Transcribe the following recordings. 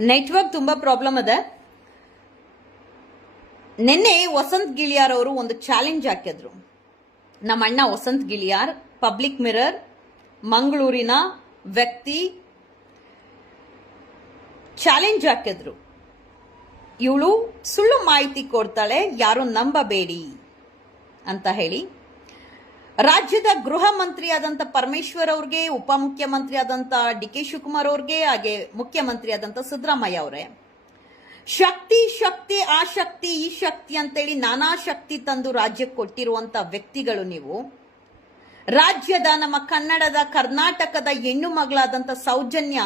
Network ತುಂಬಾ problem ಅದ. ನಿನ್ನೆ ವಸಂತ್ ಗಿಳಿಯಾರ್ ಅವರು ಒಂದು ಚಾಲೆಂಜ್ ಹಾಕಿದ್ರು. ನಮ್ಮ ಅಣ್ಣ ವಸಂತ್ ಗಿಳಿಯಾರ್ ಪಬ್ಲಿಕ್ ಮಿರರ್ ಮಂಗಳೂರಿನ ವ್ಯಕ್ತಿ ಚಾಲೆಂಜ್ ಹಾಕಿದ್ರು. ಇವಳು ಸುಳ್ಳು ಮಾಹಿತಿ ಕೊಡ್ತಾಳೆ, ಯಾರು ನಂಬಬೇಡಿ ಅಂತ ಹೇಳಿ. ರಾಜ್ಯದ ಗೃಹ ಮಂತ್ರಿ ಆದಂತ ಪರಮೇಶ್ವರ್ ಅವ್ರಿಗೆ ಉಪಮುಖ್ಯಮಂತ್ರಿ ಆದಂತ ಡಿ ಕೆ ಶಿವಕುಮಾರ್ ಅವ್ರಿಗೆ, ಹಾಗೆ ಮುಖ್ಯಮಂತ್ರಿ ಆದಂತ ಸಿದ್ದರಾಮಯ್ಯ ಅವರೇ. ಶಕ್ತಿ ಶಕ್ತಿ ಆ ಶಕ್ತಿ ಈ ಶಕ್ತಿ ಅಂತೇಳಿ ನಾನಾ ಶಕ್ತಿ ತಂದು ರಾಜ್ಯಕ್ಕೆ ಕೊಟ್ಟಿರುವಂತ ವ್ಯಕ್ತಿಗಳು ನೀವು. ರಾಜ್ಯದ ನಮ್ಮ ಕನ್ನಡದ, ಕರ್ನಾಟಕದ ಹೆಣ್ಣು ಮಗಳಾದಂಥ ಸೌಜನ್ಯ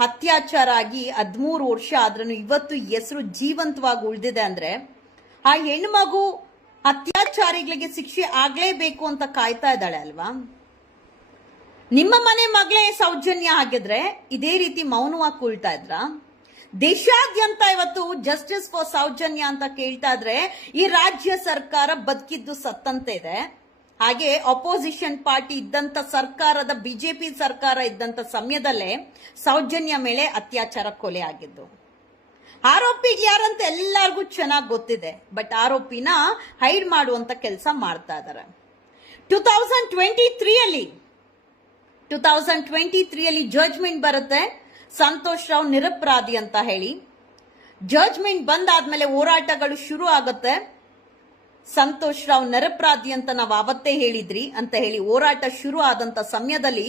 ಅತ್ಯಾಚಾರ ಆಗಿ ಹದಿಮೂರು ವರ್ಷ ಆದ್ರೂ ಇವತ್ತು ಹೆಸರು ಜೀವಂತವಾಗಿ ಉಳಿದಿದೆ ಅಂದ್ರೆ, ಆ ಹೆಣ್ಮಗು ಮಗು ಅತ್ಯಾಚಾರಿಗಳಿಗೆ ಶಿಕ್ಷೆ ಆಗ್ಲೇಬೇಕು ಅಂತ ಕಾಯ್ತಾ ಇದ್ದಾಳೆ ಅಲ್ವಾ? ನಿಮ್ಮ ಮನೆ ಮಗಳೇ ಸೌಜನ್ಯ ಆಗಿದ್ರೆ ಇದೇ ರೀತಿ ಮೌನವಾಗಿ ಕೂಳ್ತಾ ಇದ್ರ? ದೇಶಾದ್ಯಂತ ಇವತ್ತು ಜಸ್ಟಿಸ್ ಫಾರ್ ಸೌಜನ್ಯ ಅಂತ ಕೇಳ್ತಾ ಇದ್ರೆ ಈ ರಾಜ್ಯ ಸರ್ಕಾರ ಬದುಕಿದ್ದು ಸತ್ತಂತೆ ಇದೆ. ಹಾಗೆ ಅಪೋಸಿಷನ್ ಪಾರ್ಟಿ ಇದ್ದಂತ ಸರ್ಕಾರದ ಬಿಜೆಪಿ ಸರ್ಕಾರ ಇದ್ದಂತ ಸಮಯದಲ್ಲೇ ಸೌಜನ್ಯ ಮೇಲೆ ಅತ್ಯಾಚಾರ ಕೊಲೆ ಆಗಿದ್ದು. ಆರೋಪಿ ಯಾರಂತ ಎಲ್ಲರಿಗೂ ಚೆನ್ನಾಗಿ ಗೊತ್ತಿದೆ, ಬಟ್ ಆರೋಪಿನ ಹೈಡ್ ಮಾಡುವಂತ ಕೆಲಸ ಮಾಡ್ತಾ ಇದ್ದಾರೆ ಟೂ ತೌಸಂಡ್ ಟ್ವೆಂಟಿ ತ್ರೀ ಅಲ್ಲಿ ಟೂ ತೌಸಂಡ್ ಟ್ವೆಂಟಿ ತ್ರೀ ಅಲ್ಲಿ ಜಡ್ಜ್ಮೆಂಟ್ ಬರುತ್ತೆ, ಸಂತೋಷ್ ರಾವ್ ನಿರಪರಾಧಿ ಅಂತ ಹೇಳಿ. ಜಡ್ಜ್ಮೆಂಟ್ ಬಂದಾದ್ಮೇಲೆ ಹೋರಾಟಗಳು ಶುರು ಆಗುತ್ತೆ. ಸಂತೋಷ್ ರಾವ್ ನಿರಪರಾಧಿ ಅಂತ ನಾವು ಅವತ್ತೇ ಹೇಳಿದ್ರಿ ಅಂತ ಹೇಳಿ ಹೋರಾಟ ಶುರು ಆದಂತ ಸಮಯದಲ್ಲಿ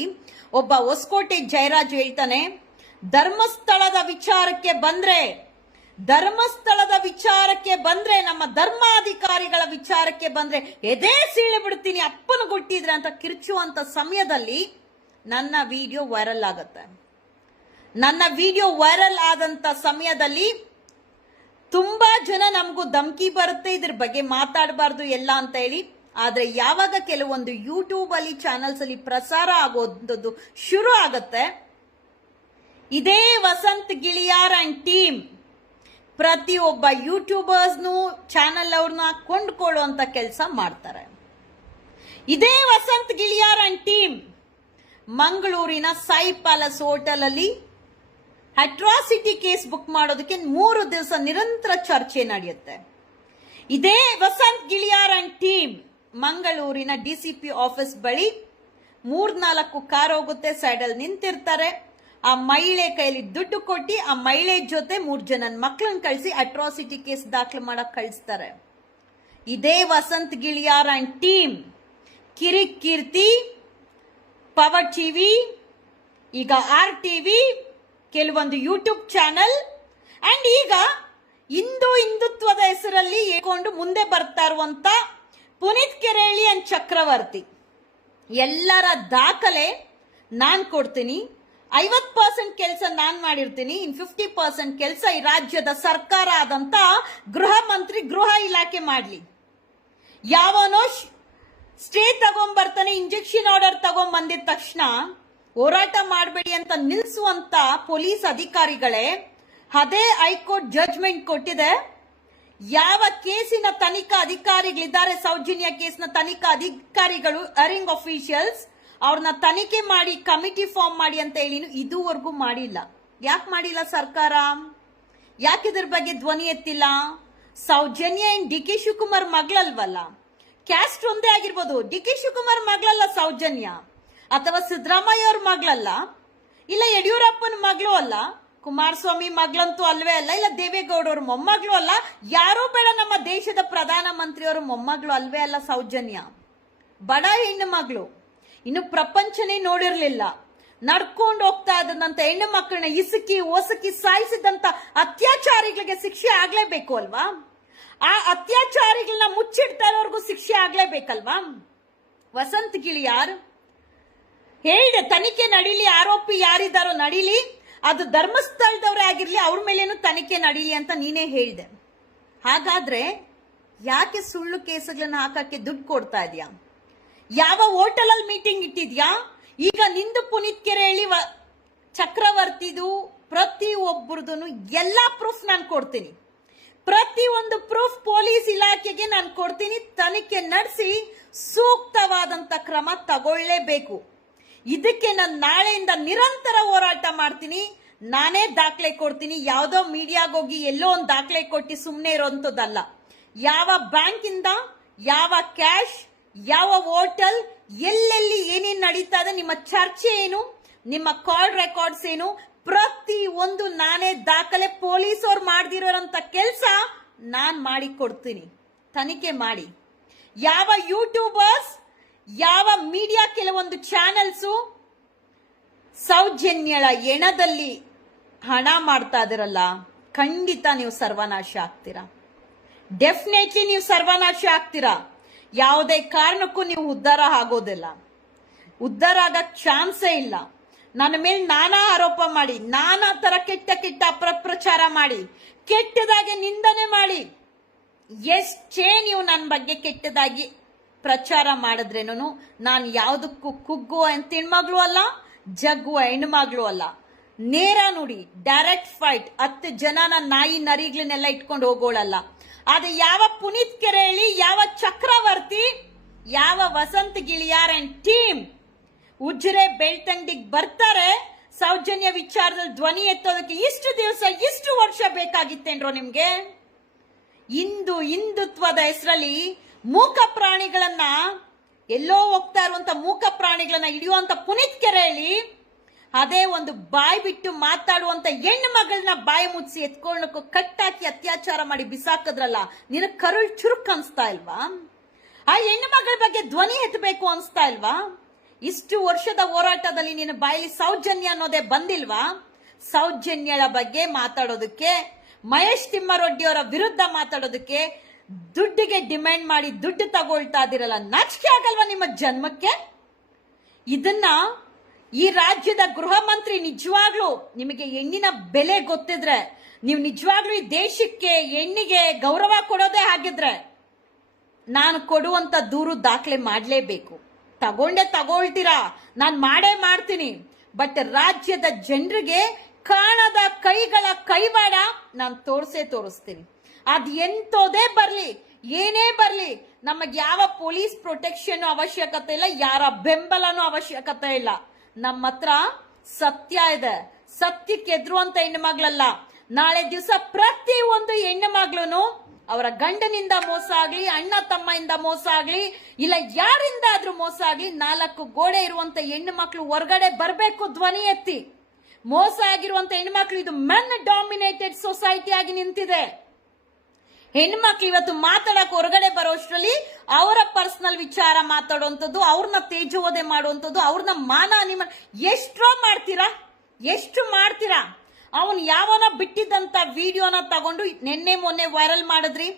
ಒಬ್ಬ ಹೊಸಕೋಟೆ ಜಯರಾಜ್ ಹೇಳ್ತಾನೆ, ಧರ್ಮಸ್ಥಳದ ವಿಚಾರಕ್ಕೆ ಬಂದ್ರೆ ಧರ್ಮಸ್ಥಳದ ವಿಚಾರಕ್ಕೆ ಬಂದ್ರೆ, ನಮ್ಮ ಧರ್ಮಾಧಿಕಾರಿಗಳ ವಿಚಾರಕ್ಕೆ ಬಂದ್ರೆ, ಎದೆ ಸೀಳೆ ಬಿಡ್ತೀನಿ, ಅಪ್ಪನ ಗುಟ್ಟಿದ್ರೆ ಅಂತ ಕಿರ್ಚುವಂತ ಸಮಯದಲ್ಲಿ ನನ್ನ ವಿಡಿಯೋ ವೈರಲ್ ಆಗತ್ತೆ. ನನ್ನ ವಿಡಿಯೋ ವೈರಲ್ ಆದಂತ ಸಮಯದಲ್ಲಿ ತುಂಬಾ ಜನ ನಮಗೂ ಧಮಕಿ ಬರುತ್ತೆ, ಇದ್ರ ಬಗ್ಗೆ ಮಾತಾಡಬಾರ್ದು ಎಲ್ಲ ಅಂತ ಹೇಳಿ. ಆದ್ರೆ ಯಾವಾಗ ಕೆಲವೊಂದು ಯೂಟ್ಯೂಬ್ ಅಲ್ಲಿ ಚಾನೆಲ್ಸ್ ಅಲ್ಲಿ ಪ್ರಸಾರ ಆಗೋದು ಶುರು ಆಗತ್ತೆ, ಇದೇ ವಸಂತ್ ಗಿಳಿಯಾರ್ ಅಂಡ್ ಟೀಮ್ ಪ್ರತಿಯೊಬ್ಬ ಯೂಟ್ಯೂಬರ್ಸ್ನು ಚಾನಲ್ ಅವ್ರನ್ನ ಕೊಂಡ್ಕೊಳ್ಳುವಂತ ಕೆಲಸ ಮಾಡ್ತಾರೆ. ಇದೇ ವಸಂತ್ ಗಿಳಿಯಾರ್ ಅಂಡ್ ಟೀಮ್ ಮಂಗಳೂರಿನ ಸಾಯಿ ಪ್ಯಾಲೇಸ್ ಹೋಟೆಲ್ ಅಲ್ಲಿ ಅಟ್ರಾಸಿಟಿ ಕೇಸ್ ಬುಕ್ ಮಾಡೋದಕ್ಕೆ ಮೂರು ದಿವಸ ನಿರಂತರ ಚರ್ಚೆ ನಡೆಯುತ್ತೆ. ಇದೇ ವಸಂತ್ ಗಿಳಿಯಾರ್ ಅಂಡ್ ಟೀಮ್ ಮಂಗಳೂರಿನ ಡಿಸಿಪಿ ಆಫೀಸ್ ಬಳಿ ಮೂರ್ನಾಲ್ಕು ಕಾರ್ ಹೋಗುತ್ತೆ ಸೈಡಲ್ಲಿ ನಿಂತಿರ್ತಾರೆ. ಆ ಮಹಿಳೆ ಕೈಲಿ ದುಡ್ಡು ಕೊಟ್ಟು ಆ ಮಹಿಳೆ ಜೊತೆ ಮೂರು ಜನ ಮಕ್ಕಳನ್ನ ಕಳಿಸಿ ಅಟ್ರಾಸಿಟಿ ಕೇಸ್ ದಾಖಲೆ ಮಾಡಕ್ ಕಳಿಸ್ತಾರೆ. ಇದೇ ವಸಂತ್ ಗಿಳಿಯಾರ್ ಅಂಡ್ ಟೀಮ್ ಕಿರಿ ಕೀರ್ತಿ ಪವರ್ ಟಿವಿ ಈಗ ಆರ್ ಟಿವಿ ಕೆಲವೊಂದು ಯೂಟ್ಯೂಬ್ ಚಾನಲ್ ಅಂಡ್ ಈಗ ಹಿಂದೂ ಹಿಂದುತ್ವದ ಹೆಸರಲ್ಲಿ ಏಕೊಂಡು ಮುಂದೆ ಬರ್ತಾ ಇರುವಂತ ಪುನೀತ್ ಕೆರೇಳಿ ಅಂಡ್ ಚಕ್ರವರ್ತಿ. ಎಲ್ಲರ ದಾಖಲೆ ನಾನು ಕೊಡ್ತೀನಿ. ಐವತ್ ಪರ್ಸೆಂಟ್ ಕೆಲಸ ನಾನ್ ಮಾಡಿರ್ತೀನಿ, ಇನ್ ಫಿಫ್ಟಿ ಪರ್ಸೆಂಟ್ ಕೆಲಸ ಈ ರಾಜ್ಯದ ಸರ್ಕಾರ ಆದಂತ ಗೃಹ ಮಂತ್ರಿ ಗೃಹ ಇಲಾಖೆ ಮಾಡ್ಲಿ. ಯಾವನೋ ಸ್ಟೇ ತಗೊಂಡ್ಬರ್ತಾನೆ ಇಂಜೆಕ್ಷನ್ ಆರ್ಡರ್ ತಗೊಂಡ್ ಬಂದಿದ ತಕ್ಷಣ ಹೋರಾಟ ಮಾಡಬೇಡಿ ಅಂತ ನಿಲ್ಸುವಂತ ಪೊಲೀಸ್ ಅಧಿಕಾರಿಗಳೇ, ಅದೇ ಹೈಕೋರ್ಟ್ ಜಡ್ಜ್ಮೆಂಟ್ ಕೊಟ್ಟಿದೆ. ಯಾವ ಕೇಸಿನ ತನಿಖಾ ಅಧಿಕಾರಿಗಳಿದ್ದಾರೆ, ಸೌಜನ್ಯ ಕೇಸ್ನ ತನಿಖಾ ಅಧಿಕಾರಿಗಳು, ಅರಿಂಗ್ ಅಫಿಷಿಯಲ್ಸ್ ಅವ್ರನ್ನ ತನಿಖೆ ಮಾಡಿ, ಕಮಿಟಿ ಫಾರ್ಮ್ ಮಾಡಿ ಅಂತ ಹೇಳಿನೂ ಇದುವರೆಗೂ ಮಾಡಿಲ್ಲ. ಯಾಕೆ ಮಾಡಿಲ್ಲ ಸರ್ಕಾರ? ಯಾಕೆ ಇದ್ರ ಬಗ್ಗೆ ಧ್ವನಿ ಎತ್ತಿಲ್ಲ? ಸೌಜನ್ಯ ಏನ್ ಡಿ ಕೆ ಶಿವಕುಮಾರ್ ಮಗಳಲ್ವಲ್ಲ? ಕ್ಯಾಸ್ಟ್ ಒಂದೇ ಆಗಿರ್ಬೋದು. ಡಿ ಕೆ ಶಿವಕುಮಾರ್ ಮಗಳಲ್ಲ ಸೌಜನ್ಯ? ಅಥವಾ ಸಿದ್ದರಾಮಯ್ಯ ಅವ್ರ ಮಗಳಲ್ಲ? ಇಲ್ಲ ಯಡಿಯೂರಪ್ಪನ ಮಗಳು ಅಲ್ಲ? ಕುಮಾರಸ್ವಾಮಿ ಮಗಳಂತೂ ಅಲ್ವೇ ಅಲ್ಲ? ಇಲ್ಲ ದೇವೇಗೌಡವ್ರ ಮೊಮ್ಮಗಳು ಅಲ್ಲ? ಯಾರೂ ಬೇಡ ನಮ್ಮ ದೇಶದ ಪ್ರಧಾನ ಮಂತ್ರಿಯವರ ಮೊಮ್ಮಗಳು ಅಲ್ವೇ ಅಲ್ಲ ಸೌಜನ್ಯ? ಬಡ ಹೆಣ್ಣು ಮಗಳು. ಇನ್ನು ಪ್ರಪಂಚನೇ ನೋಡಿರ್ಲಿಲ್ಲ. ನಡ್ಕೊಂಡು ಹೋಗ್ತಾ ಇದ್ದಂತ ಹೆಣ್ಣು ಮಕ್ಕಳನ್ನ ಇಸುಕಿ, ಒಸಕಿ ಸಾಯಿಸಿದಂತ ಅತ್ಯಾಚಾರಿಗಳಿಗೆ ಶಿಕ್ಷೆ ಆಗ್ಲೇಬೇಕು ಅಲ್ವಾ? ಆ ಅತ್ಯಾಚಾರಿಗಳನ್ನ ಮುಚ್ಚಿಡ್ತಾ ಇರೋರ್ಗೂ ಶಿಕ್ಷೆ ಆಗ್ಲೇಬೇಕಲ್ವಾ? ವಸಂತ್ ಗಿಳಿಯಾರ್ ಹೇಳಿದೆ, ತನಿಖೆ ನಡೀಲಿ, ಆರೋಪಿ ಯಾರಿದ್ದಾರೋ ನಡೀಲಿ. ಅದು ಧರ್ಮಸ್ಥಳದವರೇ ಆಗಿರ್ಲಿ, ಅವ್ರ ಮೇಲೇನು ತನಿಖೆ ನಡೀಲಿ ಅಂತ ನೀನೇ ಹೇಳಿದೆ. ಹಾಗಾದ್ರೆ ಯಾಕೆ ಸುಳ್ಳು ಕೇಸುಗಳನ್ನ ಹಾಕಕ್ಕೆ ದುಡ್ಡು ಕೊಡ್ತಾ ಇದೀಯಾ? ಯಾವ ಹೋಟೆಲ್ ಅಲ್ಲಿ ಮೀಟಿಂಗ್ ಇಟ್ಟಿದ್ಯಾ? ಈಗ ನಿಂದು ಪುನೀತ್ ಕೆರೆಹಳ್ಳಿ ವ- ಚಕ್ರವರ್ತಿದು ಪ್ರತಿ ಒಬ್ಬರದು ಎಲ್ಲ ಪ್ರೂಫ್ ನಾನು ಕೊಡ್ತೀನಿ. ಪ್ರತಿ ಒಂದು ಪ್ರೂಫ್ ಪೊಲೀಸ್ ಇಲಾಖೆಗೆ ನಾನು ಕೊಡ್ತೀನಿ. ತನಿಖೆ ನಡೆಸಿ ಸೂಕ್ತವಾದಂತ ಕ್ರಮ ತಗೊಳ್ಳೇಬೇಕು. ಇದಕ್ಕೆ ನಾನು ನಾಳೆಯಿಂದ ನಿರಂತರ ಹೋರಾಟ ಮಾಡ್ತೀನಿ. ನಾನೇ ದಾಖಲೆ ಕೊಡ್ತೀನಿ. ಯಾವುದೋ ಮೀಡಿಯಾಗ ಹೋಗಿ ಎಲ್ಲೋ ಒಂದು ದಾಖಲೆ ಕೊಟ್ಟು ಸುಮ್ಮನೆ ಇರೋಂಥದ್ದಲ್ಲ. ಯಾವ ಬ್ಯಾಂಕಿಂದ ಯಾವ ಕ್ಯಾಶ್ ಯಾವ ಹೋಟೆಲ್ ಎಲ್ಲೆಲ್ಲಿ ಏನೇನು ನಡೀತಾ ಇದೆ, ನಿಮ್ಮ ಚರ್ಚೆ ಏನು, ನಿಮ್ಮ ಕಾಲ್ ರೆಕಾರ್ಡ್ಸ್ ಏನು, ಪ್ರತಿ ಒಂದು ನಾನೇ ದಾಖಲೆ ಪೊಲೀಸ್ ಅವ್ರು ಮಾಡ್ದಿರೋಂತ ಕೆಲಸ ನಾನು ಮಾಡಿ ಕೊಡ್ತೀನಿ ತನಿಖೆ ಮಾಡಿ. ಯಾವ ಯೂಟ್ಯೂಬರ್ಸ್ ಯಾವ ಮೀಡಿಯಾ ಕೆಲವೊಂದು ಚಾನೆಲ್ಸು ಸೌಜನ್ಯಳ ಎಣದಲ್ಲಿ ಹಣ ಮಾಡ್ತಾ ಇದ್ದೀರಲ್ಲ, ಖಂಡಿತ ನೀವು ಸರ್ವನಾಶ ಆಗ್ತೀರಾ? ಡೆಫಿನೆಟ್ಲಿ ನೀವು ಸರ್ವನಾಶ ಆಗ್ತೀರಾ? ಯಾವುದೇ ಕಾರಣಕ್ಕೂ ನೀವು ಉದ್ಧಾರ ಆಗೋದಿಲ್ಲ. ಉದ್ಧಾರ ಆಗಕ್ಕೆ ಚಾನ್ಸೇ ಇಲ್ಲ. ನನ್ನ ಮೇಲೆ ನಾನಾ ಆರೋಪ ಮಾಡಿ, ನಾನಾ ತರ ಕೆಟ್ಟ ಕೆಟ್ಟ ಅಪ್ರಪ್ರಚಾರ ಮಾಡಿ, ಕೆಟ್ಟದಾಗಿ ನಿಂದನೆ ಮಾಡಿ. ಎಷ್ಟೇ ನೀವು ನನ್ನ ಬಗ್ಗೆ ಕೆಟ್ಟದಾಗಿ ಪ್ರಚಾರ ಮಾಡಿದ್ರೇನು ನಾನು ಯಾವುದಕ್ಕೂ ಕುಗ್ಗುವ ಹೆಣ್ಮಗಳು ಅಲ್ಲ ಜಗ್ಗುವ ಹೆಣ್ಮಗ್ಳು ಅಲ್ಲ. ನೇರ ನೋಡಿ ಡೈರೆಕ್ಟ್ ಫೈಟ್ ಹತ್ತು ಜನನ ನಾಯಿ ನರಿಗಳನ್ನೆಲ್ಲ ಇಟ್ಕೊಂಡು ಹೋಗೋಳಲ್ಲ. ಅದು ಯಾವ ಪುನೀತ್ ಕೆರೆಳಿ, ಯಾವ ಚಕ್ರವರ್ತಿ, ಯಾವ ವಸಂತ್ ಗಿಳಿಯಾರ್ ಅಂಡ್ ಟೀಮ್ ಉಜ್ರೆ ಬೆಳ್ತಂಡಿಗೆ ಬರ್ತಾರೆ. ಸೌಜನ್ಯ ವಿಚಾರದಲ್ಲಿ ಧ್ವನಿ ಎತ್ತೋದಕ್ಕೆ ಇಷ್ಟು ದಿವಸ, ಇಷ್ಟು ವರ್ಷ ಬೇಕಾಗಿತ್ತೇನ್ರೋ ನಿಮ್ಗೆ? ಇಂದು ಹಿಂದುತ್ವದ ಹೆಸರಲ್ಲಿ ಮೂಕ ಪ್ರಾಣಿಗಳನ್ನ ಎಲ್ಲೋ ಹೋಗ್ತಾ ಇರುವಂತ ಮೂಕ ಪ್ರಾಣಿಗಳನ್ನ ಹಿಡಿಯುವಂತ ಪುನೀತ್ ಕೆರೆಯಲ್ಲಿ ಅದೇ ಒಂದು ಬಾಯಿ ಬಿಟ್ಟು ಮಾತಾಡುವಂತ ಹೆಣ್ಣು ಮಗಳನ್ನ ಬಾಯಿ ಮುಚ್ಚಿ ಎತ್ಕೊಳ್ಳೋಕು ಕಟ್ಟಾಕಿ ಅತ್ಯಾಚಾರ ಮಾಡಿ ಬಿಸಾಕದ್ರಲ್ಲ ನಿನ್ನ ಕರುಳ್ ಚುರುಕ್ ಅನ್ಸ್ತಾ ಇಲ್ವಾ? ಆ ಹೆಣ್ಣು ಮಗಳ ಬಗ್ಗೆ ಧ್ವನಿ ಎತ್ತಬೇಕು ಅನ್ಸ್ತಾ ಇಲ್ವಾ? ಇಷ್ಟು ವರ್ಷದ ಹೋರಾಟದಲ್ಲಿ ನಿನ್ನ ಬಾಯಲ್ಲಿ ಸೌಜನ್ಯ ಅನ್ನೋದೇ ಬಂದಿಲ್ವಾ? ಸೌಜನ್ಯಳ ಬಗ್ಗೆ ಮಾತಾಡೋದಕ್ಕೆ, ಮಹೇಶ್ ತಿಮ್ಮಾರೊಡ್ಡಿಯವರ ವಿರುದ್ಧ ಮಾತಾಡೋದಕ್ಕೆ ದುಡ್ಡಿಗೆ ಡಿಮ್ಯಾಂಡ್ ಮಾಡಿ ದುಡ್ಡು ತಗೊಳ್ತಾ ಇದಿರಲ್ಲ ನಾಚಿಕೆ ಆಗಲ್ವಾ ನಿಮ್ಮ ಜನ್ಮಕ್ಕೆ? ಇದನ್ನ ಈ ರಾಜ್ಯದ ಗೃಹ ಮಂತ್ರಿ ನಿಜವಾಗ್ಲೂ ನಿಮಗೆ ಹೆಣ್ಣಿನ ಬೆಲೆ ಗೊತ್ತಿದ್ರೆ, ನೀವು ನಿಜವಾಗ್ಲೂ ಈ ದೇಶಕ್ಕೆ ಹೆಣ್ಣಿಗೆ ಗೌರವ ಕೊಡೋದೇ ಆಗಿದ್ರೆ ನಾನು ಕೊಡುವಂತ ದೂರು ದಾಖಲೆ ಮಾಡಲೇಬೇಕು. ತಗೊಂಡೆ ತಗೊಳ್ತೀರಾ? ನಾನು ಮಾಡೇ ಮಾಡ್ತೀನಿ. ಬಟ್ ರಾಜ್ಯದ ಜನರಿಗೆ ಕಾಣದ ಕೈಗಳ ಕೈವಾಡ ನಾನು ತೋರಿಸೇ ತೋರಿಸ್ತೀನಿ. ಅದ್ ಎಂತೋದೇ ಬರ್ಲಿ, ಏನೇ ಬರ್ಲಿ, ನಮಗೆ ಯಾವ ಪೊಲೀಸ್ ಪ್ರೊಟೆಕ್ಷನ್ ಅವಶ್ಯಕತೆ ಇಲ್ಲ, ಯಾರ ಬೆಂಬಲನೂ ಅವಶ್ಯಕತೆ ಇಲ್ಲ. ನಮ್ಮ ಹತ್ರ ಸತ್ಯ ಇದೆ. ಸತ್ಯಕ್ಕೆ ಎದುರುವಂತ ಹೆಣ್ಣು ಮಗಳಲ್ಲ ನಾಳೆ ದಿವಸ ಪ್ರತಿ ಒಂದು ಹೆಣ್ಣು ಮಗಳು ಅವರ ಗಂಡನಿಂದ ಮೋಸ ಆಗ್ಲಿ, ಅಣ್ಣ ತಮ್ಮಯಿಂದ ಮೋಸ ಆಗ್ಲಿ, ಇಲ್ಲ ಯಾರಿಂದ ಆದ್ರೂ ಮೋಸ ಆಗ್ಲಿ, ನಾಲ್ಕು ಗೋಡೆ ಇರುವಂತ ಹೆಣ್ಣು ಮಕ್ಕಳು ಹೊರಗಡೆ ಬರಬೇಕು ಧ್ವನಿ ಎತ್ತಿ. ಮೋಸ ಆಗಿರುವಂತ ಹೆಣ್ಮಕ್ಳು ಇದು ಮೆನ್ ಡಾಮಿನೇಟೆಡ್ ಸೊಸೈಟಿ ಆಗಿ ನಿಂತಿದೆ. ಹೆಣ್ಮಕ್ಳು ಇವತ್ತು ಮಾತಾಡಕ್ ಹೊರಗಡೆ ಬರೋಷ್ಟರಲ್ಲಿ ಅವರ ಪರ್ಸನಲ್ ವಿಚಾರ ಮಾತಾಡುವಂಥದ್ದು ಅವ್ರನ್ನ ತೇಜೋದೆ ಮಾಡುವಂಥದ್ದು, ಅವ್ರನ್ನ ಮಾನ ನಿಮ್ಮ ಎಷ್ಟೋ ಮಾಡ್ತೀರಾ? ಎಷ್ಟು ಮಾಡ್ತೀರಾ? ಅವನ್ ಯಾವನ ಬಿಟ್ಟಿದ್ದಂತ ವಿಡಿಯೋನ ತಗೊಂಡು ನಿನ್ನೆ ಮೊನ್ನೆ ವೈರಲ್ ಮಾಡಿದ್ರಿ?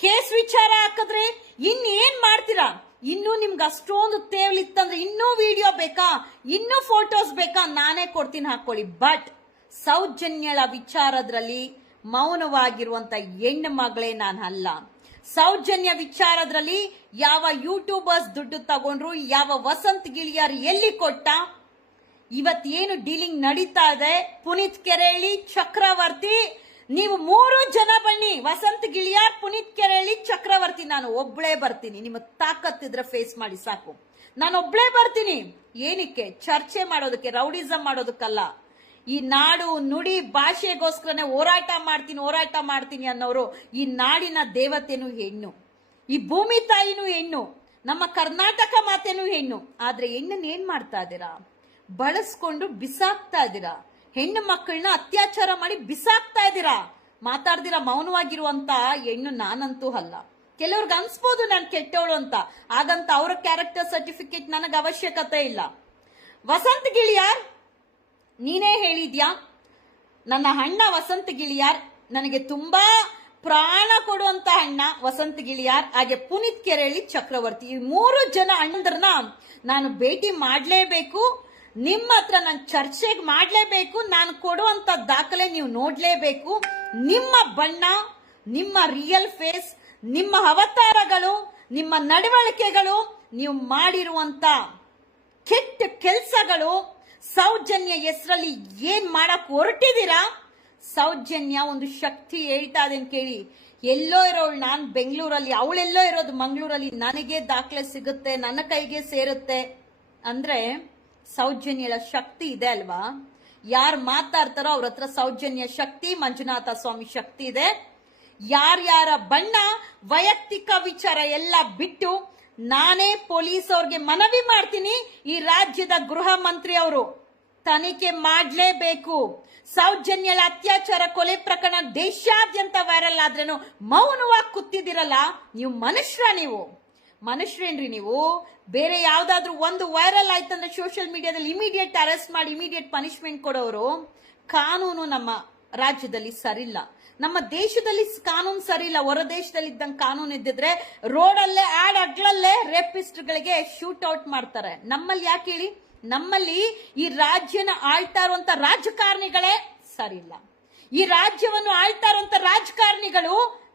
ಕೇಸ್ ವಿಚಾರ ಹಾಕಿದ್ರಿ ಇನ್ ಏನ್ ಮಾಡ್ತೀರಾ? ಇನ್ನೂ ನಿಮ್ಗೆ ಅಷ್ಟೊಂದು ತೇವಲಿತ್ತಂದ್ರೆ ಇನ್ನೂ ವಿಡಿಯೋ ಬೇಕಾ? ಇನ್ನೂ ಫೋಟೋಸ್ ಬೇಕಾ? ನಾನೇ ಕೊಡ್ತೀನಿ ಹಾಕೊಳ್ಳಿ. ಬಟ್ ಸೌಜನ್ಯಳ ವಿಚಾರದ್ರಲ್ಲಿ ಮೌನವಾಗಿರುವಂತ ಹೆಣ್ಣು ಮಗಳೇ ನಾನು ಅಲ್ಲ ಸೌಜನ್ಯ ವಿಚಾರದ್ರಲ್ಲಿ ಯಾವ ಯೂಟ್ಯೂಬರ್ಸ್ ದುಡ್ಡು ತಗೊಂಡ್ರು, ಯಾವ ವಸಂತ್ ಗಿಳಿಯಾರ್ ಎಲ್ಲಿ ಕೊಟ್ಟ? ಏನು ಡೀಲಿಂಗ್ ನಡೀತಾ ಇದೆ? ಪುನೀತ್ ಕೆರೆಳ್ಳಿ ಚಕ್ರವರ್ತಿ, ನೀವು ಮೂರು ಜನ ಬನ್ನಿ. ವಸಂತ್ ಗಿಳಿಯಾರ್, ಪುನೀತ್ ಕೆರೆಳ್ಳಿ ಚಕ್ರವರ್ತಿ, ನಾನು ಒಬ್ಳೇ ಬರ್ತೀನಿ. ನಿಮ್ಮ ತಾಕತ್ತಿದ್ರೆ ಫೇಸ್ ಮಾಡಿ ಸಾಕು. ನಾನು ಬರ್ತೀನಿ. ಏನಕ್ಕೆ? ಚರ್ಚೆ ಮಾಡೋದಕ್ಕೆ ರೌಡಿಸಂ ಮಾಡೋದಕ್ಕಲ್ಲ. ಈ ನಾಡು ನುಡಿ ಭಾಷೆಗೋಸ್ಕರನೇ ಹೋರಾಟ ಮಾಡ್ತೀನಿ ಹೋರಾಟ ಮಾಡ್ತೀನಿ ಅನ್ನೋರು ಈ ನಾಡಿನ ದೇವತೆನೂ ಹೆಣ್ಣು. ಈ ಭೂಮಿ ತಾಯಿನೂ ಹೆಣ್ಣು, ನಮ್ಮ ಕರ್ನಾಟಕ ಮಾತೆನೂ ಹೆಣ್ಣು. ಆದ್ರೆ ಹೆಣ್ಣನ್ನ ಏನ್ ಮಾಡ್ತಾ ಇದ್ದೀರಾ? ಬಳಸ್ಕೊಂಡು ಬಿಸಾಕ್ತಾ ಇದ್ದೀರಾ? ಹೆಣ್ಣು ಮಕ್ಕಳನ್ನ ಅತ್ಯಾಚಾರ ಮಾಡಿ ಬಿಸಾಕ್ತಾ ಇದ್ದೀರಾ? ಮಾತಾಡ್ದಿರಾ ಮೌನವಾಗಿರುವಂತ ಹೆಣ್ಣು ನಾನಂತೂ ಅಲ್ಲ. ಕೆಲವ್ರಿಗೆ ಅನ್ಸ್ಬೋದು ನಾನು ಕೆಟ್ಟವಳು ಅಂತ. ಹಾಗಂತ ಅವರ ಕ್ಯಾರೆಕ್ಟರ್ ಸರ್ಟಿಫಿಕೇಟ್ ನನಗೆ ಅವಶ್ಯಕತೆ ಇಲ್ಲ. ವಸಂತ್ ಗಿಳಿಯಾರ್ ನೀನೇ ಹೇಳಿದ್ಯಾ? ನನ್ನ ಅಣ್ಣ ವಸಂತ ಗಿಳಿಯಾರ್ ನನಗೆ ತುಂಬಾ ಪ್ರಾಣ ಕೊಡುವಂತ ಅಣ್ಣ ವಸಂತ ಗಿಳಿಯಾರ್, ಹಾಗೆ ಪುನೀತ್ ಕೆರೆಹಳ್ಳಿ ಚಕ್ರವರ್ತಿ. ಈ ಮೂರು ಜನ ಅಣ್ಣಂದ್ರನ್ನ ನಾನು ಭೇಟಿ ಮಾಡಲೇಬೇಕು. ನಿಮ್ಮ ಹತ್ರ ನಾನು ಚರ್ಚೆಗೆ ಮಾಡಲೇಬೇಕು. ನಾನು ಕೊಡುವಂತ ದಾಖಲೆ ನೀವು ನೋಡ್ಲೇಬೇಕು. ನಿಮ್ಮ ಬಣ್ಣ, ನಿಮ್ಮ ರಿಯಲ್ ಫೇಸ್ ನಿಮ್ಮ ಅವತಾರಗಳು, ನಿಮ್ಮ ನಡವಳಿಕೆಗಳು, ನೀವು ಮಾಡಿರುವಂತ ಕೆಟ್ಟ ಕೆಲಸಗಳು ಸೌಜನ್ಯ ಹೆಸರಲ್ಲಿ ಏನ್ ಮಾಡಕ್ ಹೊರಟಿದ್ದೀರಾ? ಸೌಜನ್ಯ ಒಂದು ಶಕ್ತಿ ಹೇಳ್ತಾ ಅಂತ ಕೇಳಿ. ಎಲ್ಲೋ ಇರೋಳು ನಾನ್ ಬೆಂಗಳೂರಲ್ಲಿ, ಅವಳೆಲ್ಲೋ ಇರೋದು ಮಂಗಳೂರಲ್ಲಿ ನನಗೆ ದಾಖಲೆ ಸಿಗುತ್ತೆ, ನನ್ನ ಕೈಗೆ ಸೇರುತ್ತೆ. ಅಂದ್ರೆ ಸೌಜನ್ಯಳ ಶಕ್ತಿ ಇದೆ ಅಲ್ವಾ? ಯಾರು ಮಾತಾಡ್ತಾರೋ ಅವ್ರ ಹತ್ರ ಸೌಜನ್ಯ ಶಕ್ತಿ, ಮಂಜುನಾಥ ಸ್ವಾಮಿ ಶಕ್ತಿ ಇದೆ. ಯಾರ್ಯಾರ ಬಣ್ಣ, ವೈಯಕ್ತಿಕ ವಿಚಾರ ಎಲ್ಲ ಬಿಟ್ಟು ನಾನೇ ಪೊಲೀಸ್ ಅವ್ರಿಗೆ ಮನವಿ ಮಾಡ್ತೀನಿ ಈ ರಾಜ್ಯದ ಗೃಹ ಮಂತ್ರಿ ಅವರು. ತನಿಖೆ ಮಾಡಲೇಬೇಕು. ಸೌಜನ್ಯಳ ಅತ್ಯಾಚಾರ ಕೊಲೆ ಪ್ರಕರಣ ದೇಶಾದ್ಯಂತ ವೈರಲ್ ಆದ್ರೇನು ಮೌನವಾಗಿ ಕೂತಿದ್ದೀರಲ್ಲ, ನೀವು ಮನುಷ್ಯರ ನೀವು. ಮನುಷ್ಯರೇನ್ರಿ ನೀವು? ಬೇರೆ ಯಾವ್ದಾದ್ರು ಒಂದು ವೈರಲ್ ಆಯ್ತಂದ್ರೆ ಸೋಷಿಯಲ್ ಮೀಡಿಯಾದಲ್ಲಿ ಇಮಿಡಿಯೇಟ್ ಅರೆಸ್ಟ್ ಮಾಡಿ ಇಮಿಡಿಯೇಟ್ ಪನಿಷ್ಮೆಂಟ್ ಕೊಡೋರು. ಕಾನೂನು ನಮ್ಮ ರಾಜ್ಯದಲ್ಲಿ ಸರಿಲ್ಲ. ನಮ್ಮ ದೇಶದಲ್ಲಿ ಕಾನೂನು ಸರಿಯಿಲ್ಲ ಹೊರ ದೇಶದಲ್ಲಿ ಇದ್ದಂಗೆ ಕಾನೂನು ಇದ್ದಿದ್ರೆ ರೋಡಲ್ಲೇ, ಆಡ್ ಅಗ್ಲಲ್ಲೇ ರೇಪಿಸ್ಟ್ಗಳಿಗೆ ಶೂಟ್ ಔಟ್ ಮಾಡ್ತಾರೆ. ನಮ್ಮಲ್ಲಿ ಯಾಕೆ ಹೇಳಿ? ನಮ್ಮಲ್ಲಿ ಈ ರಾಜ್ಯನ ಆಳ್ತಾ ಇರುವಂತ ರಾಜಕಾರಣಿಗಳೇ ಸರಿಯಿಲ್ಲ ಈ ರಾಜ್ಯವನ್ನು ಆಳ್ತಾ ಇರುವಂತ ರಾಜಕಾರಣಿಗಳು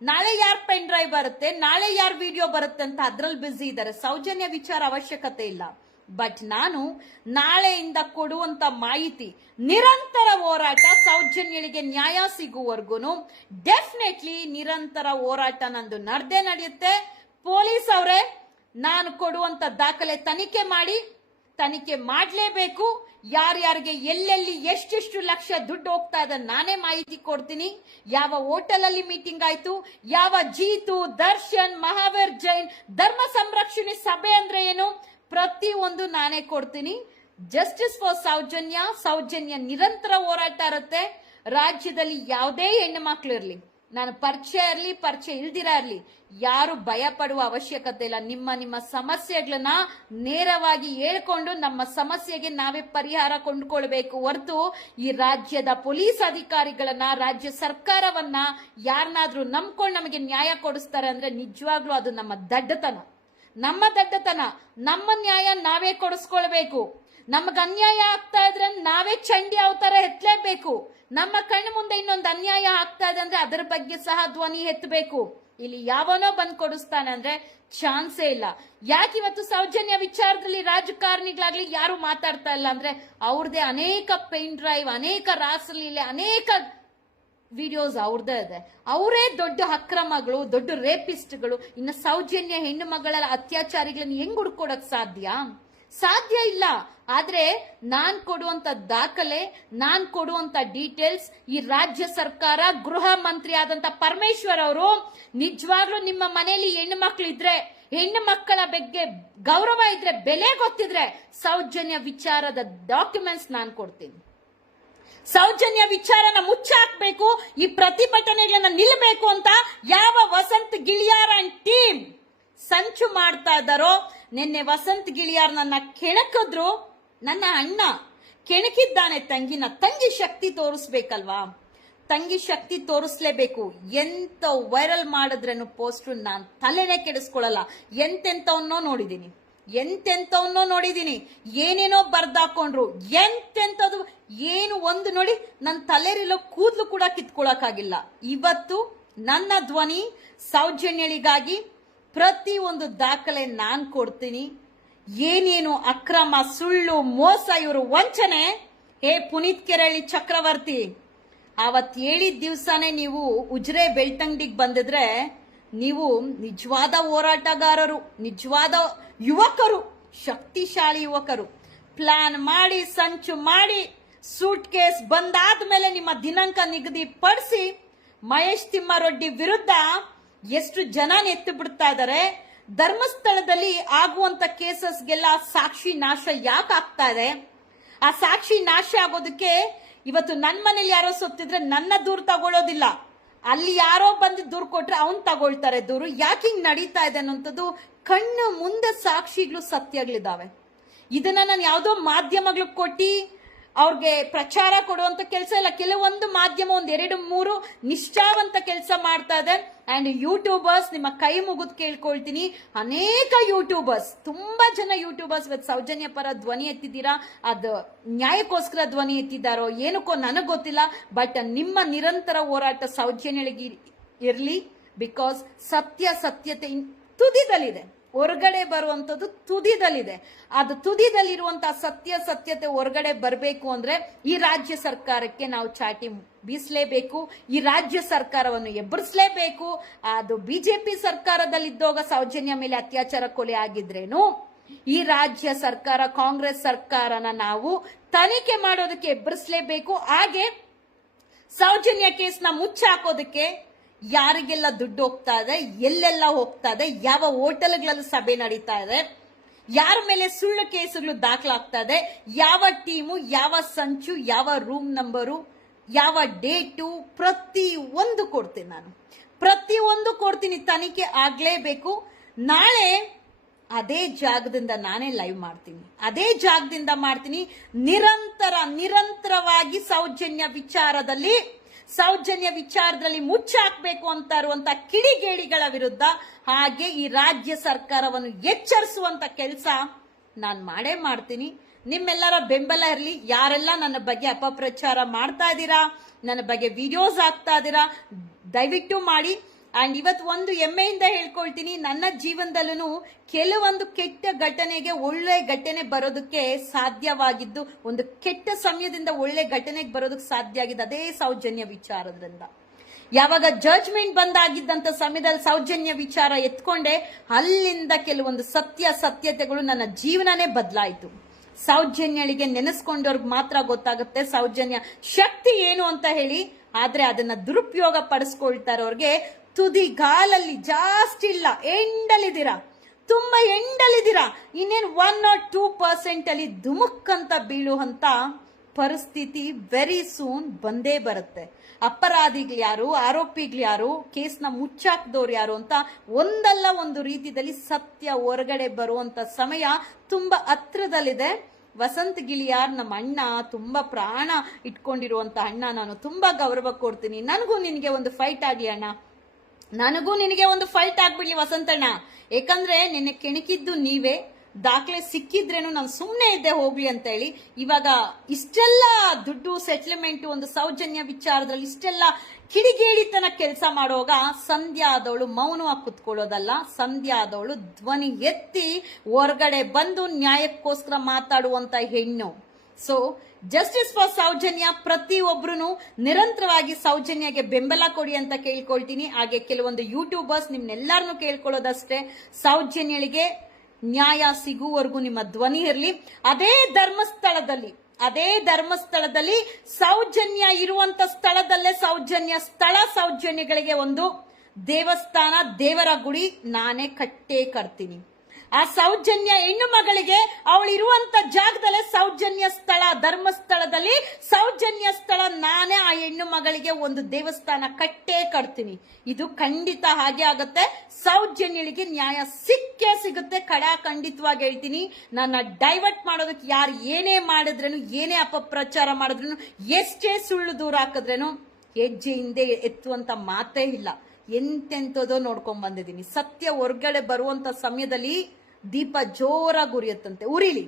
ನಾಳೆ ಯಾರ್ ಪೆನ್ ಡ್ರೈವ್ ಬರುತ್ತೆ, ನಾಳೆ ಯಾರ್ ವಿಡಿಯೋ ಬರುತ್ತೆ ಅಂತ ಅದ್ರಲ್ಲಿ ಬ್ಯುಸಿ ಇದ್ದಾರೆ. ಸೌಜನ್ಯ ವಿಚಾರ ಅವಶ್ಯಕತೆ ಇಲ್ಲ. ಬಟ್ ನಾನು ನಾಳೆಯಿಂದ ಕೊಡುವಂತ ಮಾಹಿತಿ ನಿರಂತರ ಹೋರಾಟ ಸೌಜನ್ಯಳಿಗೆ ನ್ಯಾಯ ಸಿಗುವವರೆಗೂ ಡೆಫಿನೆಟ್ಲಿ ನಿರಂತರ ಹೋರಾಟ ನಂದು ನಡೆದೇ ನಡೆಯುತ್ತೆ. ಪೊಲೀಸ್ ಅವರೇ, ನಾನು ಕೊಡುವಂತ ದಾಖಲೆ ತನಿಖೆ ಮಾಡಿ, ತನಿಖೆ ಮಾಡಲೇಬೇಕು. ಯಾರ್ಯಾರಿಗೆ ಎಲ್ಲೆಲ್ಲಿ ಎಷ್ಟೆಷ್ಟು ಲಕ್ಷ ದುಡ್ಡು ಹೋಗ್ತಾ ಇದೆ ನಾನೇ ಮಾಹಿತಿ ಕೊಡ್ತೀನಿ. ಯಾವ ಹೋಟೆಲ್ ಅಲ್ಲಿ ಮೀಟಿಂಗ್ ಆಯ್ತು, ಯಾವ ಜೀತು, ದರ್ಶನ್, ಮಹಾವೀರ್ ಜೈನ್, ಧರ್ಮ ಸಂರಕ್ಷಣೆ ಸಭೆ ಅಂದ್ರೆ ಏನು? ಪ್ರತಿ ಒಂದು ನಾನೇ ಕೊಡ್ತೀನಿ. ಜಸ್ಟಿಸ್ ಫಾರ್ ಸೌಜನ್ಯ ಸೌಜನ್ಯ ನಿರಂತರ ಹೋರಾಟ ಇರುತ್ತೆ. ರಾಜ್ಯದಲ್ಲಿ ಯಾವುದೇ ಹೆಣ್ಣು ಮಕ್ಳು ಇರಲಿ, ನಾನು ಪರಿಚಯ ಇರಲಿ, ಪರಿಚಯ ಇಲ್ದಿರ ಇರಲಿ, ಯಾರು ಭಯ ಪಡುವ ಅವಶ್ಯಕತೆ ಇಲ್ಲ. ನಿಮ್ಮ ನಿಮ್ಮ ಸಮಸ್ಯೆಗಳನ್ನ ನೇರವಾಗಿ ಹೇಳ್ಕೊಂಡು ನಮ್ಮ ಸಮಸ್ಯೆಗೆ ನಾವೇ ಪರಿಹಾರ ಕೊಂಡ್ಕೊಳ್ಬೇಕು ಹೊರತು ಈ ರಾಜ್ಯದ ಪೊಲೀಸ್ ಅಧಿಕಾರಿಗಳನ್ನ, ರಾಜ್ಯ ಸರ್ಕಾರವನ್ನ ಯಾರನ್ನಾದ್ರೂ ನಂಬ್ಕೊಂಡು ನಮಗೆ ನ್ಯಾಯ ಕೊಡಿಸ್ತಾರೆ ಅಂದ್ರೆ ನಿಜವಾಗ್ಲೂ ಅದು ನಮ್ಮ ದಡ್ಡತನ. ನಮ್ಮ ದಡ್ಡತನ, ನಮ್ಮ ನ್ಯಾಯ ನಾವೇ ಕೊಡಿಸ್ಕೊಳ್ಬೇಕು. ನಮಗ್ ಅನ್ಯಾಯ ಆಗ್ತಾ ಇದ್ರೆ ನಾವೇ ಚಂಡಿ ಅವತಾರ ಎತ್ತಲೇಬೇಕು ನಮ್ಮ ಕಣ್ಣು ಮುಂದೆ ಇನ್ನೊಂದು ಅನ್ಯಾಯ ಆಗ್ತಾ ಇದೆ ಅಂದ್ರೆ ಅದರ ಬಗ್ಗೆ ಸಹ ಧ್ವನಿ ಎತ್ತಬೇಕು. ಇಲ್ಲಿ ಯಾವನೋ ಬಂದ್ ಕೊಡಿಸ್ತಾನೆ ಅಂದ್ರೆ ಚಾನ್ಸೇ ಇಲ್ಲ. ಯಾಕೆ ಇವತ್ತು ಸೌಜನ್ಯ ವಿಚಾರದಲ್ಲಿ ರಾಜಕಾರಣಿಗಳಾಗ್ಲಿ ಯಾರು ಮಾತಾಡ್ತಾ ಇಲ್ಲ ಅಂದ್ರೆ ಅವ್ರದೇ ಅನೇಕ ಪೇನ್ ಡ್ರೈವ್, ಅನೇಕ ರಾಸಲೀಲೆ, ಅನೇಕ ವಿಡಿಯೋಸ್ ಅವ್ರದ್ದೇ ಇದೆ. ಅವರೇ ದೊಡ್ಡ ಅಕ್ರಮಗಳು, ದೊಡ್ಡ ರೇಪಿಸ್ಟ್ಗಳು ಇನ್ನು ಸೌಜನ್ಯ ಹೆಣ್ಣು ಮಗಳ ಅತ್ಯಾಚಾರಿಗಳನ್ನ ಹೆಂಗ್ ಹುಡ್ಕೊಡಕ್ ಸಾಧ್ಯ? ಸಾಧ್ಯ ಇಲ್ಲ. ಆದ್ರೆ ನಾನ್ ಕೊಡುವಂತ ದಾಖಲೆ, ನಾನ್ ಕೊಡುವಂತ ಡೀಟೇಲ್ಸ್ ಈ ರಾಜ್ಯ ಸರ್ಕಾರ ಗೃಹ ಮಂತ್ರಿ ಆದಂತ ಪರಮೇಶ್ವರ್ ಅವರು ನಿಜವಾಗ್ಲೂ ನಿಮ್ಮ ಮನೆಯಲ್ಲಿ ಹೆಣ್ಣು ಮಕ್ಳು ಇದ್ರೆ, ಹೆಣ್ಣು ಮಕ್ಕಳ ಬಗ್ಗೆ ಗೌರವ ಇದ್ರೆ, ಬೆಲೆ ಗೊತ್ತಿದ್ರೆ ಸೌಜನ್ಯ ವಿಚಾರದ ಡಾಕ್ಯುಮೆಂಟ್ಸ್ ನಾನ್ ಕೊಡ್ತೀನಿ. ಸೌಜನ್ಯ ವಿಚಾರನ ಮುಚ್ಚಾಕ್ಬೇಕು, ಈ ಪ್ರತಿಭಟನೆಗಳನ್ನ ನಿಲ್ಲಬೇಕು ಅಂತ ಯಾವ ವಸಂತ್ ಗಿಳಿಯಾರ್ ಅಂಡ್ ಟೀಮ್ ಸಂಚು ಮಾಡ್ತಾ ಇದ್ದಾರೋ, ನಿನ್ನೆ ವಸಂತ್ ಗಿಳಿಯಾರ್ ನನ್ನ ಕೆಣಕಿದ್ರು, ನನ್ನ ಅಣ್ಣ ಕೆಣಕಿದ್ದಾನೆ ತಂಗಿನ, ತಂಗಿ ಶಕ್ತಿ ತೋರಿಸ್ಬೇಕಲ್ವಾ? ತಂಗಿ ಶಕ್ತಿ ತೋರಿಸ್ಲೇಬೇಕು. ಎಂತ ವೈರಲ್ ಮಾಡಿದ್ರೇನು ಪೋಸ್ಟ್ ನಾನು ತಲೆನೇ ಕೆಡಿಸ್ಕೊಳ್ಳಲ್ಲ ಎಂತೆಂತವನ್ನೋ ನೋಡಿದೀನಿ. ಎಂತೆಂತವನ್ನೋ ನೋಡಿದ್ದೀನಿ. ಏನೇನೋ ಬರ್ದಾಕೊಂಡ್ರು. ಎಂತೆಂತದು ಏನು ಒಂದು ನೋಡಿ ನನ್ನ ತಲೆರಿಲೋ ಕೂದಲು ಕೂಡ ಕಿತ್ಕೊಳಕ್ಕಾಗಿಲ್ಲ. ಇವತ್ತು ನನ್ನ ಧ್ವನಿ ಸೌಜನ್ಯಳಿಗಾಗಿ ಪ್ರತಿ ಒಂದು ದಾಖಲೆ ನಾನು ಕೊಡ್ತೀನಿ. ಏನೇನು ಅಕ್ರಮ, ಸುಳ್ಳು, ಮೋಸ, ಇವರು ವಂಚನೆ. ಹೇ ಪುನೀತ್ ಕೆರಳಿ ಚಕ್ರವರ್ತಿ, ಅವತ್ ಹೇಳಿದ ದಿವಸನೇ ನೀವು ಉಜ್ರೆ ಬೆಳ್ತಂಗಡಿಗೆ ಬಂದಿದ್ರೆ ನೀವು ನಿಜವಾದ ಹೋರಾಟಗಾರರು, ನಿಜವಾದ ಯುವಕರು, ಶಕ್ತಿಶಾಲಿ ಯುವಕರು. ಪ್ಲಾನ್ ಮಾಡಿ, ಸಂಚು ಮಾಡಿ ಸೂಟ್ ಕೇಸ್ ಬಂದಾದ ಮೇಲೆ ನಿಮ್ಮ ದಿನಾಂಕ ನಿಗದಿ ಪಡಿಸಿ ಮಹೇಶ್ ತಿಮ್ಮಾರೆಡ್ಡಿ ವಿರುದ್ಧ ಎಷ್ಟು ಜನ ಎತ್ತು ಬಿಡ್ತಾ ಇದ್ದಾರೆ? ಧರ್ಮಸ್ಥಳದಲ್ಲಿ ಆಗುವಂತ ಕೇಸಸ್ಗೆಲ್ಲ ಸಾಕ್ಷಿ ನಾಶ ಯಾಕೆ ಆಗ್ತಾ ಇದೆ? ಆ ಸಾಕ್ಷಿ ನಾಶ ಆಗೋದಕ್ಕೆ ಇವತ್ತು ನನ್ನ ಮನೇಲಿ ಯಾರೋ ಸೊತ್ತಿದ್ರೆ ನನ್ನ ದೂರು ತಗೊಳ್ಳೋದಿಲ್ಲ ಅಲ್ಲಿ ಯಾರೋ ಬಂದು ದೂರು ಕೊಟ್ರೆ ಅವನ್ ತಗೊಳ್ತಾರೆ ದೂರು. ಯಾಕೆ ಹಿಂಗ್ ನಡೀತಾ ಇದೆ ಅನ್ನೋಂಥದ್ದು ಕಣ್ಣು ಮುಂದೆ ಸಾಕ್ಷಿಗಳು ಸತ್ಯಗಳಿದಾವೆ. ಇದನ್ನ ನಾನು ಯಾವುದೋ ಮಾಧ್ಯಮಗಳಿಗೆ ಕೊಟ್ಟಿ ಅವ್ರಿಗೆ ಪ್ರಚಾರ ಕೊಡುವಂತ ಕೆಲಸ ಇಲ್ಲ. ಕೆಲವೊಂದು ಮಾಧ್ಯಮ ಒಂದ್ ಎರಡು, ಮೂರು ನಿಷ್ಠಾವಂತ ಕೆಲಸ ಮಾಡ್ತಾ ಇದೆ. ಅಂಡ್ ಯೂಟ್ಯೂಬರ್ಸ್ ನಿಮ್ಮ ಕೈ ಮುಗಿದು ಕೇಳ್ಕೊಳ್ತೀನಿ. ಅನೇಕ ಯೂಟ್ಯೂಬರ್ಸ್ ತುಂಬಾ ಜನ ಯೂಟ್ಯೂಬರ್ಸ್ ಇವತ್ತು ಸೌಜನ್ಯ ಪರ ಧ್ವನಿ ಎತ್ತಿದ್ದೀರಾ? ಅದು ನ್ಯಾಯಕ್ಕೋಸ್ಕರ ಧ್ವನಿ ಎತ್ತಿದ್ದಾರೋ ಏನಕ್ಕೋ ನನಗೆ ಗೊತ್ತಿಲ್ಲ. ಬಟ್ ನಿಮ್ಮ ನಿರಂತರ ಹೋರಾಟ ಸೌಜನ್ಯಗಳಿಗೆ ಇರಲಿ ಬಿಕಾಸ್ ಸತ್ಯ ಸತ್ಯತೆ ತುದಿದಲ್ಲಿದೆ. ಹೊರಗಡೆ ಬರುವಂಥದ್ದು ತುದಿದಲ್ಲಿದೆ. ಅದು ತುದಿದಲ್ಲಿರುವಂತಹ ಸತ್ಯ ಸತ್ಯತೆ ಹೊರಗಡೆ ಬರಬೇಕು ಅಂದ್ರೆ ಈ ರಾಜ್ಯ ಸರ್ಕಾರಕ್ಕೆ ನಾವು ಚಾಟಿ ಬೀಸಲೇಬೇಕು. ಈ ರಾಜ್ಯ ಸರ್ಕಾರವನ್ನು ಎಬ್ಬರಿಸಲೇಬೇಕು ಅದು ಬಿಜೆಪಿ ಸರ್ಕಾರದಲ್ಲಿದ್ದೋಗ ಸೌಜನ್ಯ ಮೇಲೆ ಅತ್ಯಾಚಾರ ಕೊಲೆ ಆಗಿದ್ರೇನು? ಈ ರಾಜ್ಯ ಸರ್ಕಾರ, ಕಾಂಗ್ರೆಸ್ ಸರ್ಕಾರನ ನಾವು ತನಿಖೆ ಮಾಡೋದಕ್ಕೆ ಎಬ್ಬರಿಸಲೇಬೇಕು ಹಾಗೆ ಸೌಜನ್ಯ ಕೇಸ್ನ ಮುಚ್ಚಾಕೋದಕ್ಕೆ ಯಾರಿಗೆಲ್ಲ ದುಡ್ಡು ಹೋಗ್ತಾ ಇದೆ, ಎಲ್ಲೆಲ್ಲ ಹೋಗ್ತಾ ಇದೆ, ಯಾವ ಹೋಟೆಲ್ಗಳಲ್ಲಿ ಸಭೆ ನಡೀತಾ ಇದೆ, ಯಾರ ಮೇಲೆ ಸುಳ್ಳು ಕೇಸುಗಳು ದಾಖಲಾಗ್ತಾ ಇದೆ, ಯಾವ ಟೀಮು, ಯಾವ ಸಂಚು, ಯಾವ ರೂಮ್ ನಂಬರು, ಯಾವ ಡೇಟು, ಪ್ರತಿ ಒಂದು ಕೊಡ್ತೀನಿ ನಾನು. ಪ್ರತಿ ಒಂದು ಕೊಡ್ತೀನಿ, ತನಿಖೆ ಆಗ್ಲೇಬೇಕು. ನಾಳೆ ಅದೇ ಜಾಗದಿಂದ ನಾನೇ ಲೈವ್ ಮಾಡ್ತೀನಿ. ಅದೇ ಜಾಗದಿಂದ ಮಾಡ್ತೀನಿ. ನಿರಂತರ, ನಿರಂತರವಾಗಿ ಸೌಜನ್ಯ ವಿಚಾರದಲ್ಲಿ ಸೌಜನ್ಯ ವಿಚಾರದಲ್ಲಿ ಮುಚ್ಚಾಕ್ಬೇಕು ಅಂತ ಇರುವಂತ ಕಿಡಿಗೇಡಿಗಳ ವಿರುದ್ಧ ಹಾಗೆ ಈ ರಾಜ್ಯ ಸರ್ಕಾರವನ್ನು ಎಚ್ಚರಿಸುವಂತ ಕೆಲಸ ನಾನು ಮಾಡೇ ಮಾಡ್ತೀನಿ. ನಿಮ್ಮೆಲ್ಲರ ಬೆಂಬಲ ಇರಲಿ. ಯಾರೆಲ್ಲ ನನ್ನ ಬಗ್ಗೆ ಅಪಪ್ರಚಾರ ಮಾಡ್ತಾ ಇದ್ದೀರಾ, ನನ್ನ ಬಗ್ಗೆ ವಿಡಿಯೋಸ್ ಹಾಕ್ತಾ ಇದ್ದೀರಾ, ದಯವಿಟ್ಟು ಮಾಡಿ. ಅಂಡ್ ಇವತ್ತು ಒಂದು ಹೆಮ್ಮೆಯಿಂದ ಹೇಳ್ಕೊಳ್ತೀನಿ, ನನ್ನ ಜೀವನದಲ್ಲೂ ಕೆಲವೊಂದು ಕೆಟ್ಟ ಘಟನೆಗೆ ಒಳ್ಳೆ ಘಟನೆ ಬರೋದಕ್ಕೆ ಸಾಧ್ಯವಾಗಿದ್ದು, ಒಂದು ಕೆಟ್ಟ ಸಮಯದಿಂದ ಒಳ್ಳೆ ಘಟನೆಗೆ ಬರೋದಕ್ಕೆ ಸಾಧ್ಯ ಆಗಿದೆ ಅದೇ ಸೌಜನ್ಯ ವಿಚಾರದಿಂದ. ಯಾವಾಗ ಜಡ್ಜ್ಮೆಂಟ್ ಬಂದಾಗಿದ್ದಂತ ಸಮಯದಲ್ಲಿ ಸೌಜನ್ಯ ವಿಚಾರ ಎತ್ಕೊಂಡೆ, ಅಲ್ಲಿಂದ ಕೆಲವೊಂದು ಸತ್ಯ ಸತ್ಯತೆಗಳು ನನ್ನ ಜೀವನನೇ ಬದಲಾಯಿತು. ಸೌಜನ್ಯಳಿಗೆ ನೆನೆಸ್ಕೊಂಡವ್ರಿಗೆ ಮಾತ್ರ ಗೊತ್ತಾಗುತ್ತೆ ಸೌಜನ್ಯ ಶಕ್ತಿ ಏನು ಅಂತ ಹೇಳಿ, ಆದ್ರೆ ಅದನ್ನ ದುರುಪಯೋಗ ಪಡಿಸ್ಕೊಳ್ತಾ ಇರೋರ್ಗೆ ತುದಿಗಾಲಲ್ಲಿ ಜಾಸ್ತಿ ಇಲ್ಲ. ಎಂಡಲಿದ್ದೀರಾ? ತುಂಬಾ ಎಂಡಲಿದ್ದೀರಾ? ಇನ್ನೇನು ಒನ್ ಆರ್ ಟೂ ಪರ್ಸೆಂಟ್ ಅಲ್ಲಿ ಧುಮುಕ್ ಅಂತ ಬೀಳುವಂತ ಪರಿಸ್ಥಿತಿ ವೆರಿ ಸೂನ್ ಬಂದೇ ಬರುತ್ತೆ. ಅಪರಾಧಿಗಳು ಯಾರು, ಆರೋಪಿಗಳು ಯಾರು, ಕೇಸ್ನ ಮುಚ್ಚಾಕ್ದವ್ರು ಯಾರು ಅಂತ ಒಂದಲ್ಲ ಒಂದು ರೀತಿಯಲ್ಲಿ ಸತ್ಯ ಹೊರಗಡೆ ಬರುವಂತ ಸಮಯ ತುಂಬಾ ಹತ್ರದಲ್ಲಿದೆ. ವಸಂತ್ ಗಿಳಿಯಾರ್ ನಮ್ಮ ಅಣ್ಣ, ತುಂಬಾ ಪ್ರಾಣ ಇಟ್ಕೊಂಡಿರುವಂತ ಅಣ್ಣ. ನಾನು ತುಂಬಾ ಗೌರವ ಕೊಡ್ತೀನಿ. ನನಗೂ ನಿನಗೆ ಒಂದು ಫೈಟ್ ಆಗಿ ಅಣ್ಣ. ನನಗೂ ನಿನಗೆ ಒಂದು ಫೈಟ್ ಆಗ್ಬಿಡ್ಲಿ ವಸಂತಣ್ಣ. ಯಾಕಂದ್ರೆ ನಿನ್ನೆ ಕೆಣಕಿದ್ದು ನೀವೇ, ದಾಖಲೆ ಸಿಕ್ಕಿದ್ರೇನು ನಾನು ಸುಮ್ಮನೆ ಇದ್ದೆ ಹೋಗ್ಲಿ ಅಂತ ಹೇಳಿ ಇವಾಗ ಇಷ್ಟೆಲ್ಲ ದುಡ್ಡು ಸೆಟ್ಲ್ಮೆಂಟ್ ಒಂದು ಸೌಜನ್ಯ ವಿಚಾರದಲ್ಲಿ ಇಷ್ಟೆಲ್ಲ ಕಿಡಿಗೇಡಿತನ ಕೆಲಸ ಮಾಡುವಾಗ ಸಂಧ್ಯಾ ಆದವಳು ಮೌನವಾಗಿ ಕುತ್ಕೊಳ್ಳೋದಲ್ಲ. ಸಂಧ್ಯಾ ಆದವಳು ಧ್ವನಿ ಎತ್ತಿ ಹೊರಗಡೆ ಬಂದು ನ್ಯಾಯಕ್ಕೋಸ್ಕರ ಮಾತಾಡುವಂತ ಹೆಣ್ಣು. ಸೊ ಜಸ್ಟಿಸ್ ಫಾರ್ ಸೌಜನ್ಯ ಪ್ರತಿಯೊಬ್ಬರೂ ನಿರಂತರವಾಗಿ ಸೌಜನ್ಯಗೆ ಬೆಂಬಲ ಕೊಡಿ ಅಂತ ಕೇಳ್ಕೊಳ್ತೀನಿ. ಹಾಗೆ ಕೆಲವೊಂದು ಯೂಟ್ಯೂಬರ್ಸ್ ನಿಮ್ನೆಲ್ಲರನ್ನು ಕೇಳ್ಕೊಳ್ಳೋದಷ್ಟೇ. ಸೌಜನ್ಯಳಿಗೆ ನ್ಯಾಯ ಸಿಗುವವರೆಗೂ ನಿಮ್ಮ ಧ್ವನಿ ಇರಲಿ. ಅದೇ ಧರ್ಮಸ್ಥಳದಲ್ಲಿ ಅದೇ ಧರ್ಮಸ್ಥಳದಲ್ಲಿ ಸೌಜನ್ಯ ಇರುವಂತ ಸ್ಥಳದಲ್ಲೇ ಸೌಜನ್ಯ ಸ್ಥಳ ಸೌಜನ್ಯಗಳಿಗೆ ಒಂದು ದೇವಸ್ಥಾನ, ದೇವರ ಗುಡಿ ನಾನೇ ಕಟ್ಟೇ ಕಟ್ತೀನಿ. ಆ ಸೌಜನ್ಯ ಹೆಣ್ಣು ಮಗಳಿಗೆ ಅವಳಿರುವಂತ ಜಾಗದಲ್ಲೇ ಸೌಜನ್ಯ ಸ್ಥಳ, ಧರ್ಮಸ್ಥಳದಲ್ಲಿ ಸೌಜನ್ಯ ಸ್ಥಳ. ನಾನೇ ಆ ಹೆಣ್ಣು ಮಗಳಿಗೆ ಒಂದು ದೇವಸ್ಥಾನ ಕಟ್ಟೇ ಕಟ್ತೀನಿ. ಇದು ಖಂಡಿತ ಹಾಗೆ ಆಗುತ್ತೆ. ಸೌಜನ್ಯಳಿಗೆ ನ್ಯಾಯ ಸಿಕ್ಕೇ ಸಿಗುತ್ತೆ. ಕಡ ಖಂಡಿತವಾಗಿ ಹೇಳ್ತೀನಿ. ನನ್ನ ಡೈವರ್ಟ್ ಮಾಡೋದಕ್ಕೆ ಯಾರು ಏನೇ ಮಾಡಿದ್ರೇನು, ಏನೇ ಅಪಪ್ರಚಾರ ಮಾಡಿದ್ರೇನು, ಎಷ್ಟೇ ಸುಳ್ಳು ದೂರ ಹಾಕಿದ್ರೇನು, ಹೆಜ್ಜೆ ಹಿಂದೆ ಎತ್ತುವಂತ ಮಾತೇ ಇಲ್ಲ. ಎಂತೆಂಥದೋ ನೋಡ್ಕೊಂಡ್ ಬಂದಿದ್ದೀನಿ. ಸತ್ಯ ಹೊರ್ಗಡೆ ಬರುವಂತ ಸಮಯದಲ್ಲಿ ದೀಪ ಜೋರಾಗಿ ಉರಿಯುತ್ತಂತೆ. ಉರಿಲಿ.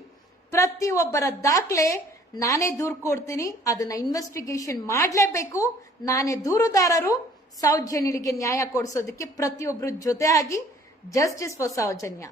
ಪ್ರತಿಯೊಬ್ಬರ ದಾಖಲೆ ನಾನೇ ದೂರು ಕೊಡ್ತೀನಿ, ಅದನ್ನ ಇನ್ವೆಸ್ಟಿಗೇಷನ್ ಮಾಡಲೇಬೇಕು. ನಾನೇ ದೂರುದಾರರು ಸೌಜನ್ಯಳಿಗೆ ನ್ಯಾಯ ಕೊಡಿಸೋದಕ್ಕೆ ಪ್ರತಿಯೊಬ್ಬರು ಜೊತೆ ಆಗಿ ಜಸ್ಟಿಸ್ ಫಾರ್ ಸೌಜನ್ಯ.